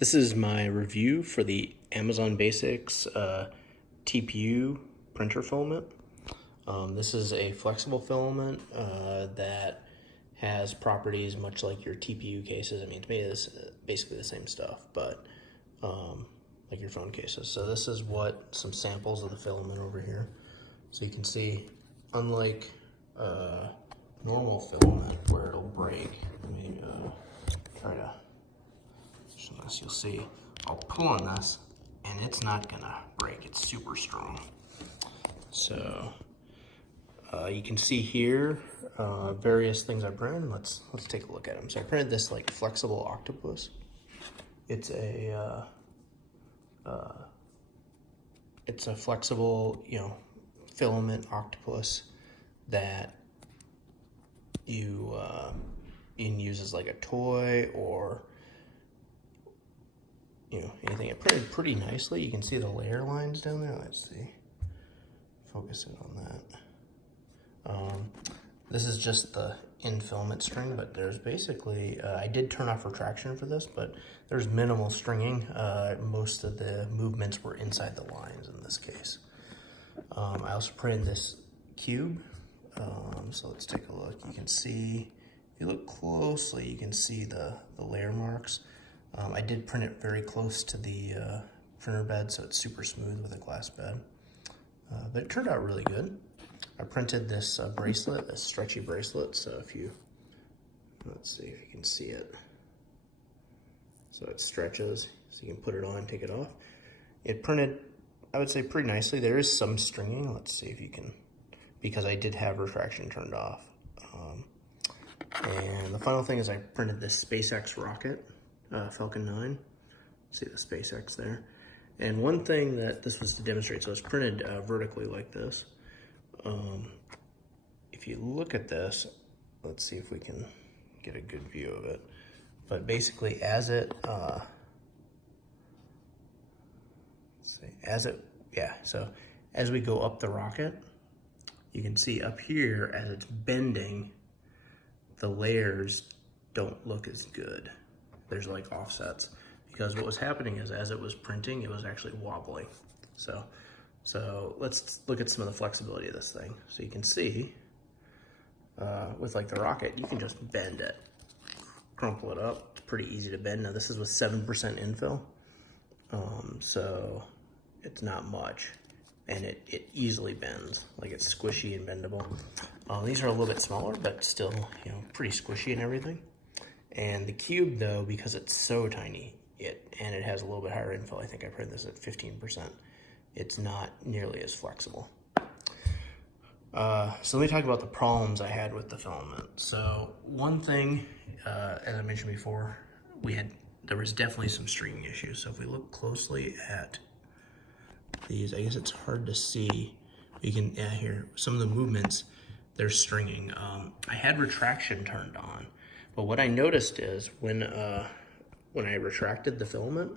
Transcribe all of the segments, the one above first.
This is my review for the Amazon Basics TPU printer filament. This is a flexible filament that has properties much like your TPU cases. I mean, it's made of basically the same stuff, but like your phone cases. So this is what some samples of the filament over here. So you can see, unlike normal filament where it'll break, let me try to, as you'll see, I'll pull on this and it's not gonna break. It's super strong. So you can see here various things I printed. Let's take a look at them. So I printed this like flexible Octopus. It's a flexible, filament Octopus that you can use as like a toy or anything. It printed pretty nicely. You can see the layer lines down there. Let's see, focus in on that. This is just the in filament string, but there's basically, I did turn off retraction for this, but there's minimal stringing. Most of the movements were inside the lines in this case. I also printed this cube. So let's take a look. You can see, if you look closely, you can see the layer marks. I did print it very close to the printer bed, so it's super smooth with a glass bed. But it turned out really good. I printed this bracelet, a stretchy bracelet, so if you, let's see if you can see it. So it stretches, so you can put it on and take it off. It printed, I would say, pretty nicely. There is some stringing. Let's see if you can, because I did have retraction turned off. And the final thing is I printed this SpaceX Rocket, Falcon 9. See the SpaceX there. And one thing that this was to demonstrate, so it's printed vertically like this. If you look at this, let's see if we can get a good view of it. But basically, as it, so as we go up the rocket, you can see up here as it's bending, the layers don't look as good. There's like offsets, because what was happening is as it was printing, it was actually wobbling. So let's look at some of the flexibility of this thing. So you can see with like the Rocket, you can just bend it, crumple it up. It's pretty easy to bend. Now this is with 7% infill, so it's not much, and it easily bends. Like, it's squishy and bendable. These are a little bit smaller, but still, pretty squishy and everything. And the cube, though, because it's so tiny, and it has a little bit higher infill, I think I printed this at 15%, it's not nearly as flexible. So let me talk about the problems I had with the filament. So one thing, as I mentioned before, there was definitely some stringing issues. So if we look closely at these, I guess it's hard to see. You can, here, some of the movements, there's stringing. I had retraction turned on. But what I noticed is when I retracted the filament,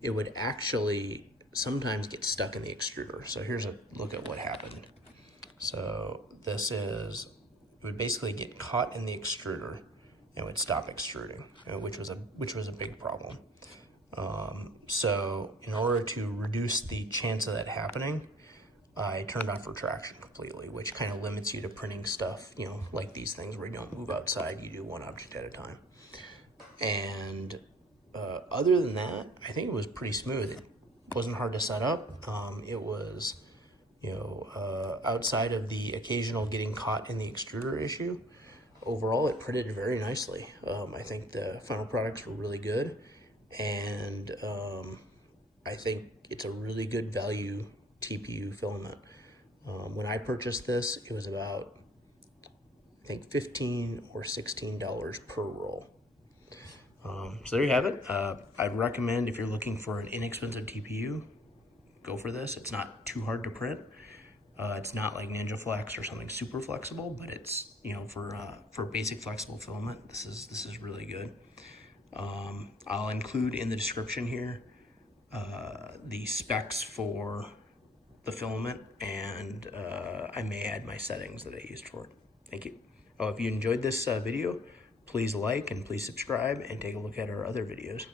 it would actually sometimes get stuck in the extruder. So here's a look at what happened. So this is, it would basically get caught in the extruder and would stop extruding, which was a big problem. So in order to reduce the chance of that happening, I turned off retraction completely, which kind of limits you to printing stuff, like these things where you don't move outside, you do one object at a time. And other than that, I think it was pretty smooth. It wasn't hard to set up. It was, outside of the occasional getting caught in the extruder issue, overall it printed very nicely. I think the final products were really good, and I think it's a really good value TPU filament. When I purchased this, it was about, I think, $15 or $16 per roll. So there you have it. I'd recommend, if you're looking for an inexpensive TPU, go for this. It's not too hard to print. It's not like Ninja Flex or something super flexible, but it's, for basic flexible filament, this is really good. I'll include in the description here the specs for the filament, and I may add my settings that I used for it. Thank you. Oh, if you enjoyed this video, please like and please subscribe and take a look at our other videos.